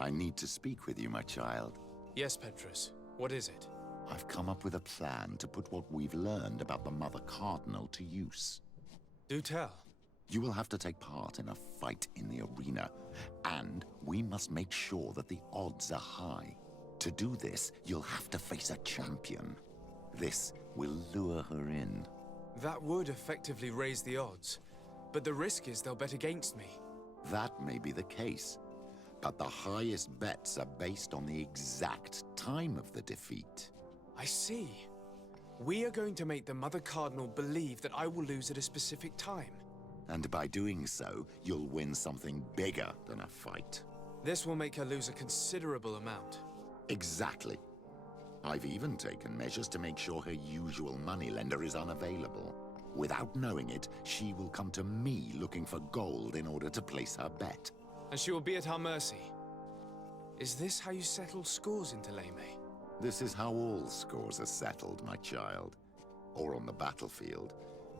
I need to speak with you, my child. Yes, Petrus. What is it? I've come up with a plan to put what we've learned about the Mother Cardinal to use. Do tell. You will have to take part in a fight in the arena, and we must make sure that the odds are high. To do this, you'll have to face a champion. This will lure her in. That would effectively raise the odds, but the risk is they'll bet against me. That may be the case, but the highest bets are based on the exact time of the defeat. I see. We are going to make the Mother Cardinal believe that I will lose at a specific time. And by doing so, you'll win something bigger than a fight. This will make her lose a considerable amount. Exactly. I've even taken measures to make sure her usual moneylender is unavailable. Without knowing it, she will come to me looking for gold in order to place her bet. And she will be at our mercy. Is this how you settle scores in Thélème? This is how all scores are settled, my child. Or on the battlefield.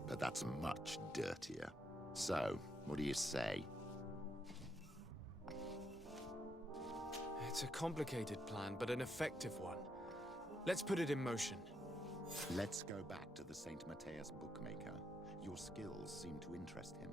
But that's much dirtier. So, what do you say? It's a complicated plan, but an effective one. Let's put it in motion. Let's go back to the St. Matthias bookmaker. Your skills seem to interest him.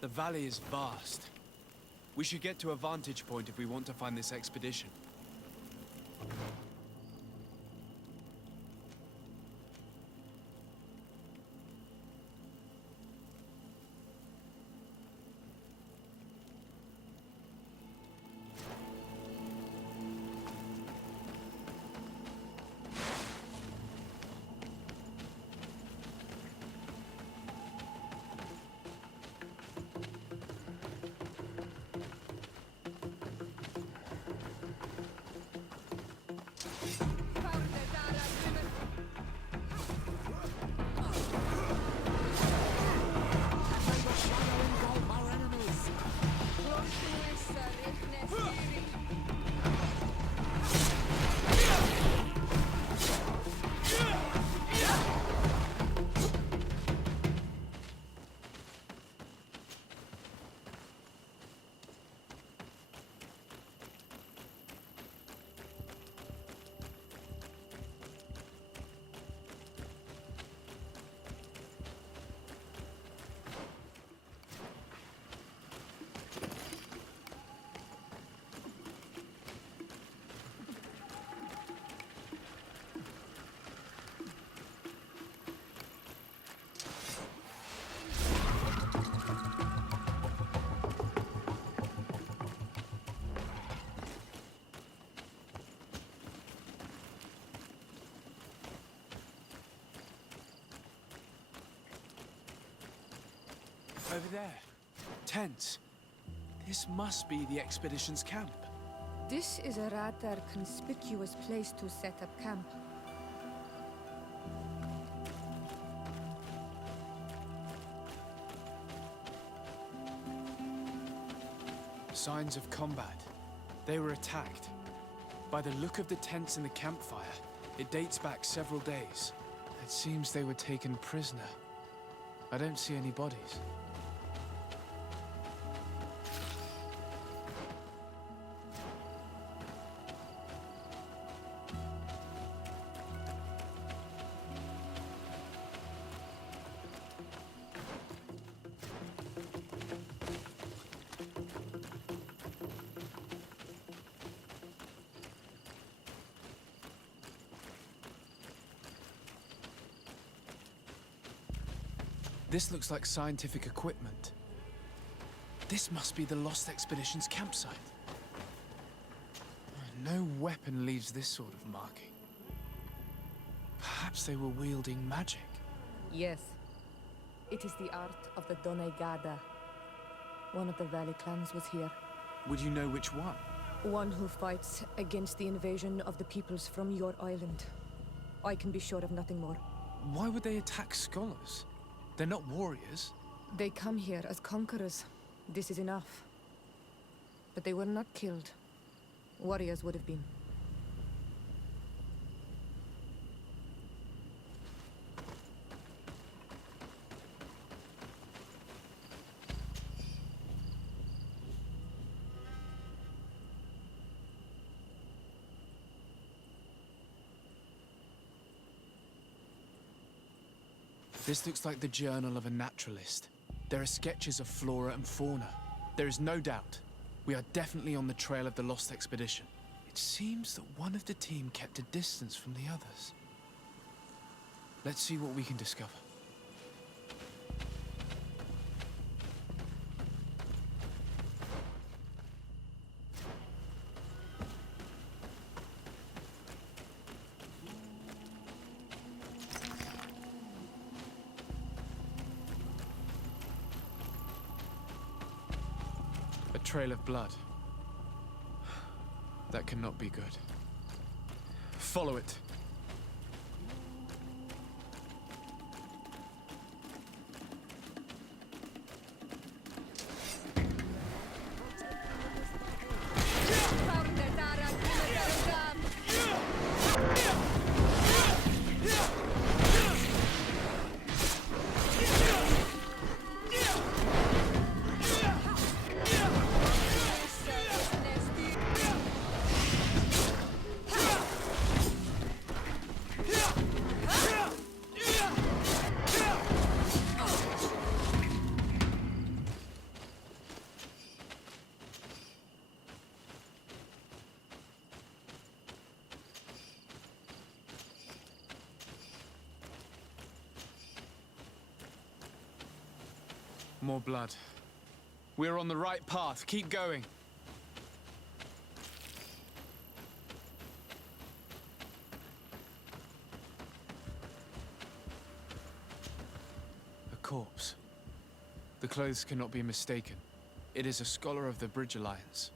The valley is vast. We should get to a vantage point if we want to find this expedition. Over there. Tents. This must be the expedition's camp. This is a rather conspicuous place to set up camp. Signs of combat. They were attacked. By the look of the tents and the campfire, it dates back several days. It seems they were taken prisoner. I don't see any bodies. This looks like scientific equipment. This must be the Lost Expedition's campsite. No weapon leaves this sort of marking. Perhaps they were wielding magic. Yes. It is the art of the Donegada. One of the Valley clans was here. Would you know which one? One who fights against the invasion of the peoples from your island. I can be sure of nothing more. Why would they attack scholars? They're not warriors. They come here as conquerors. This is enough. But they were not killed. Warriors would have been. This looks like the journal of a naturalist. There are sketches of flora and fauna. There is no doubt. We are definitely on the trail of the Lost Expedition. It seems that one of the team kept a distance from the others. Let's see what we can discover. A trail of blood. That cannot be good. Follow it. More blood. We're on the right path. Keep going. A corpse. The clothes cannot be mistaken. It is a scholar of the Bridge Alliance.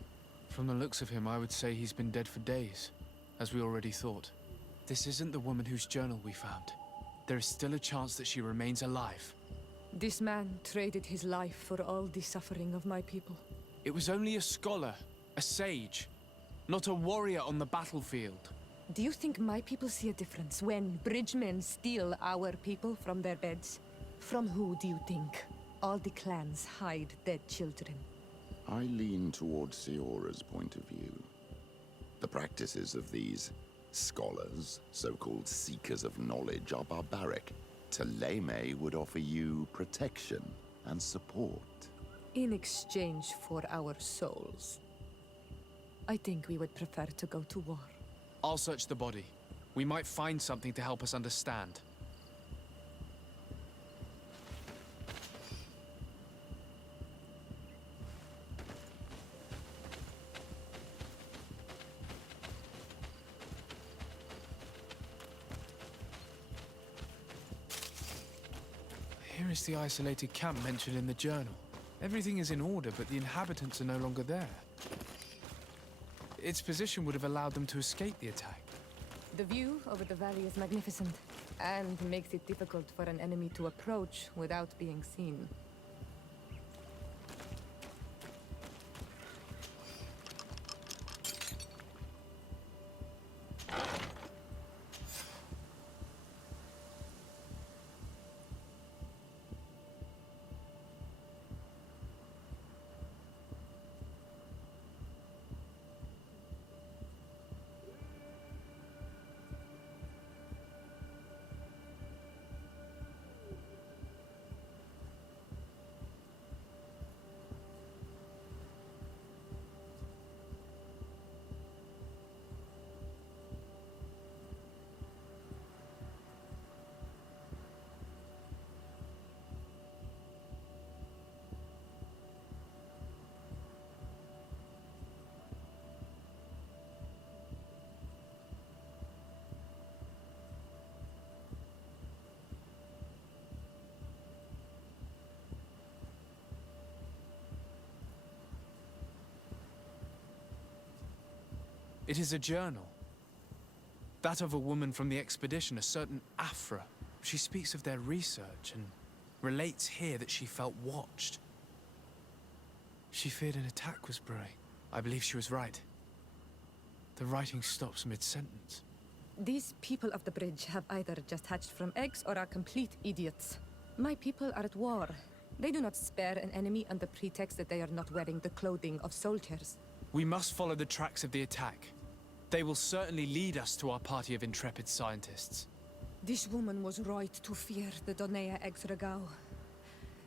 From the looks of him, I would say he's been dead for days, as we already thought. This isn't the woman whose journal we found. There is still a chance that she remains alive. This man traded his life for all the suffering of my people. It was only a scholar, a sage, not a warrior on the battlefield. Do you think my people see a difference when bridgemen steal our people from their beds? From who do you think all the clans hide dead children? I lean towards Siora's point of view. The practices of these scholars, so-called seekers of knowledge, are barbaric. Taleme would offer you protection and support. In exchange for our souls. I think we would prefer to go to war. I'll search the body. We might find something to help us understand. Here is the isolated camp mentioned in the journal. Everything is in order, but the inhabitants are no longer there. Its position would have allowed them to escape the attack. The view over the valley is magnificent, and makes it difficult for an enemy to approach without being seen. It is a journal. That of a woman from the expedition, a certain Aphra. She speaks of their research and relates here that she felt watched. She feared an attack was brewing. I believe she was right. The writing stops mid-sentence. These people of the bridge have either just hatched from eggs or are complete idiots. My people are at war. They do not spare an enemy under pretext that they are not wearing the clothing of soldiers. We must follow the tracks of the attack. They will certainly lead us to our party of intrepid scientists. This woman was right to fear the Donea Exregao.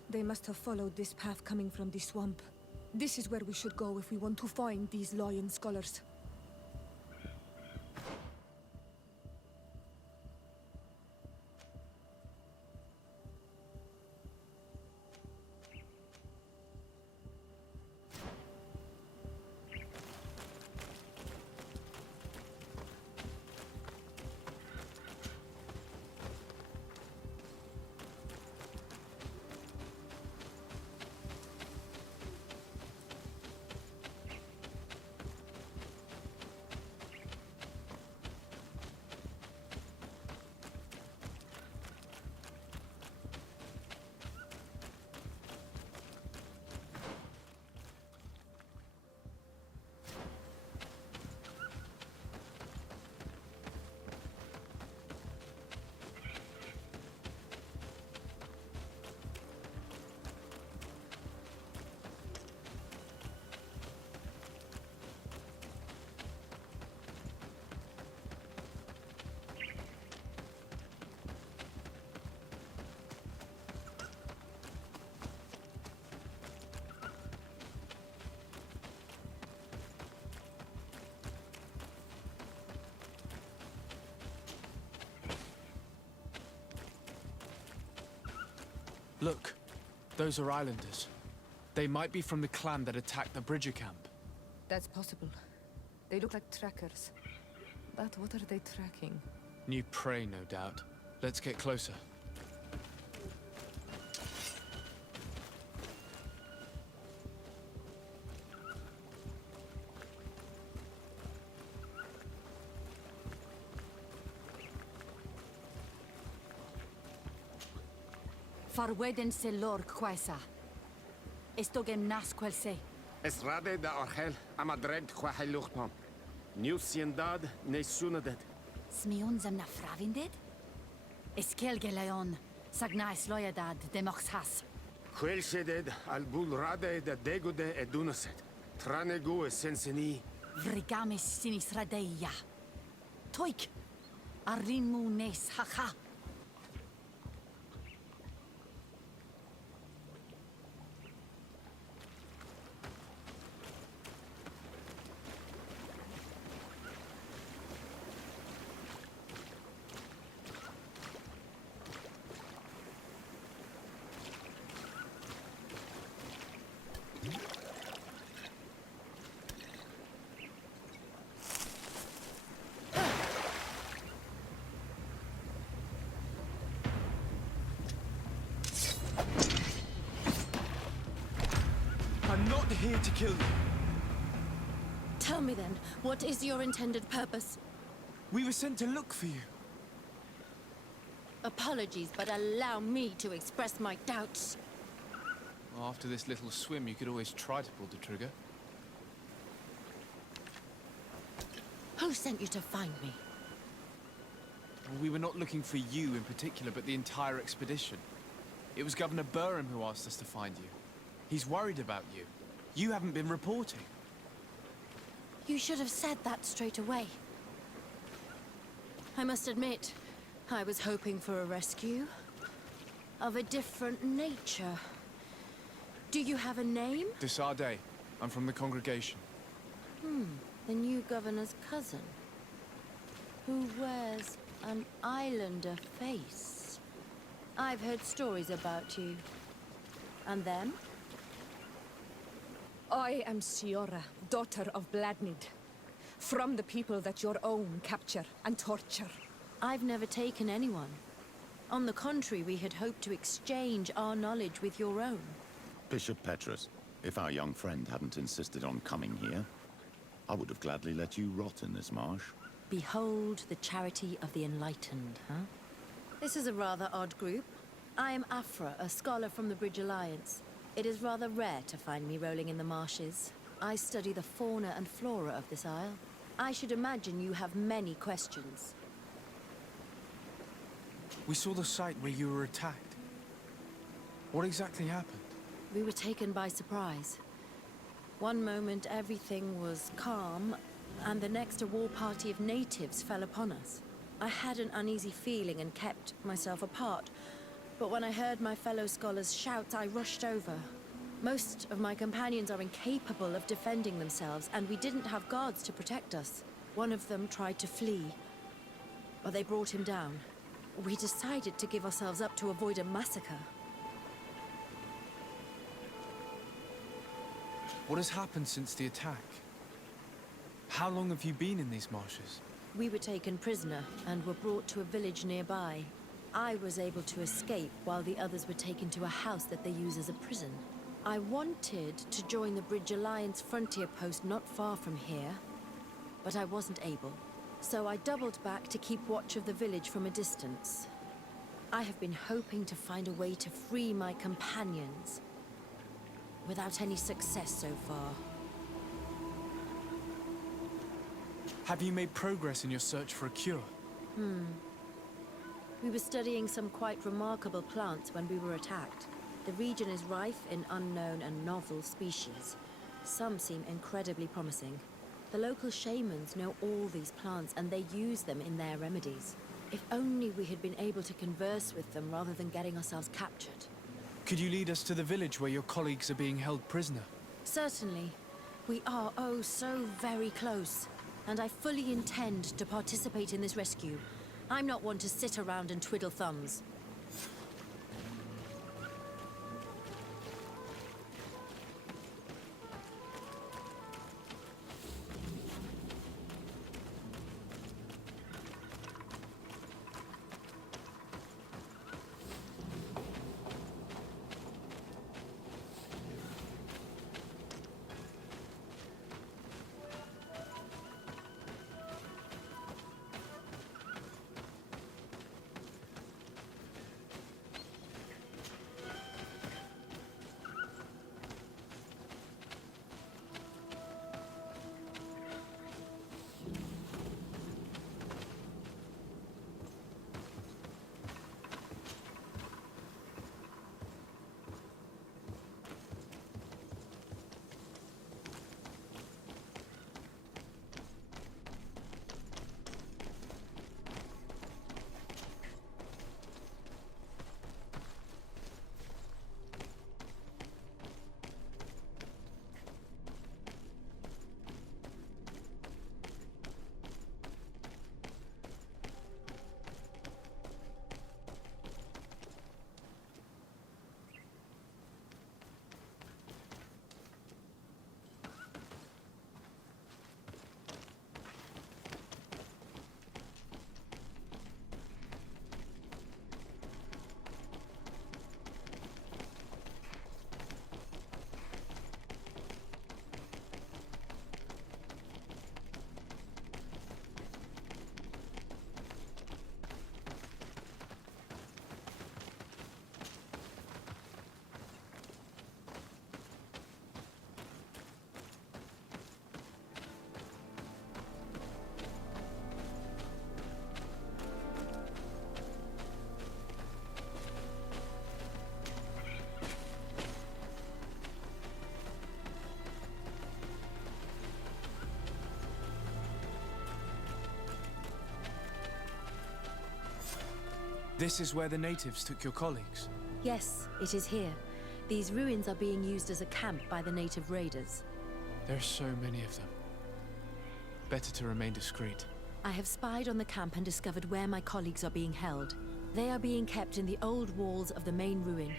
They must have followed this path coming from the swamp. This is where we should go if we want to find these lion scholars. Look, those are islanders. They might be from the clan that attacked the Bridger camp. That's possible. They look like trackers. But what are they tracking? New prey, no doubt. Let's get closer. Farweden se lorg quaisa. Esto gem nas quel se. Es rade da orchel amadred qua heluchpom. New siendad ne sunadet. Smion zem na fravinded? Eskel geleon. Sagnais loyadad demox has. Quelsheded al bul rade da degude edunaset. Tranegu senseni. Vrigamis sinis radeia. Toik. Arrin mu nes haha. I'm not here to kill you. Tell me then, what is your intended purpose? We were sent to look for you. Apologies, but allow me to express my doubts. Well, after this little swim, you could always try to pull the trigger. Who sent you to find me? Well, we were not looking for you in particular, but the entire expedition. It was Governor Burham who asked us to find you. He's worried about you. You haven't been reporting. You should have said that straight away. I must admit, I was hoping for a rescue. Of a different nature. Do you have a name? Desarde. I'm from the congregation. The new governor's cousin. Who wears an islander face. I've heard stories about you. And them? I am Siora, daughter of Bladnid. From the people that your own capture and torture. I've never taken anyone. On the contrary, we had hoped to exchange our knowledge with your own. Bishop Petrus, if our young friend hadn't insisted on coming here. I would have gladly let you rot in this marsh. Behold the charity of the enlightened, huh? This is a rather odd group. I am Aphra, a scholar from the Bridge Alliance. It is rather rare to find me rolling in the marshes. I study the fauna and flora of this isle. I should imagine you have many questions. We saw the site where you were attacked. What exactly happened? We were taken by surprise. One moment everything was calm, and the next a war party of natives fell upon us. I had an uneasy feeling and kept myself apart, but when I heard my fellow scholars shout, I rushed over. Most of my companions are incapable of defending themselves, and we didn't have guards to protect us. One of them tried to flee, but they brought him down. We decided to give ourselves up to avoid a massacre. What has happened since the attack? How long have you been in these marshes? We were taken prisoner and were brought to a village nearby. I was able to escape while the others were taken to a house that they use as a prison. I wanted to join the Bridge Alliance frontier post not far from here, but I wasn't able. So I doubled back to keep watch of the village from a distance. I have been hoping to find a way to free my companions, without any success so far. Have you made progress in your search for a cure? We were studying some quite remarkable plants when we were attacked. The region is rife in unknown and novel species. Some seem incredibly promising. The local shamans know all these plants and they use them in their remedies. If only we had been able to converse with them rather than getting ourselves captured. Could you lead us to the village where your colleagues are being held prisoner? Certainly. We are, oh, so very close. And I fully intend to participate in this rescue. I'm not one to sit around and twiddle thumbs. This is where the natives took your colleagues. Yes, it is here. These ruins are being used as a camp by the native raiders. There are so many of them. Better to remain discreet. I have spied on the camp and discovered where my colleagues are being held. They are being kept in the old walls of the main ruin,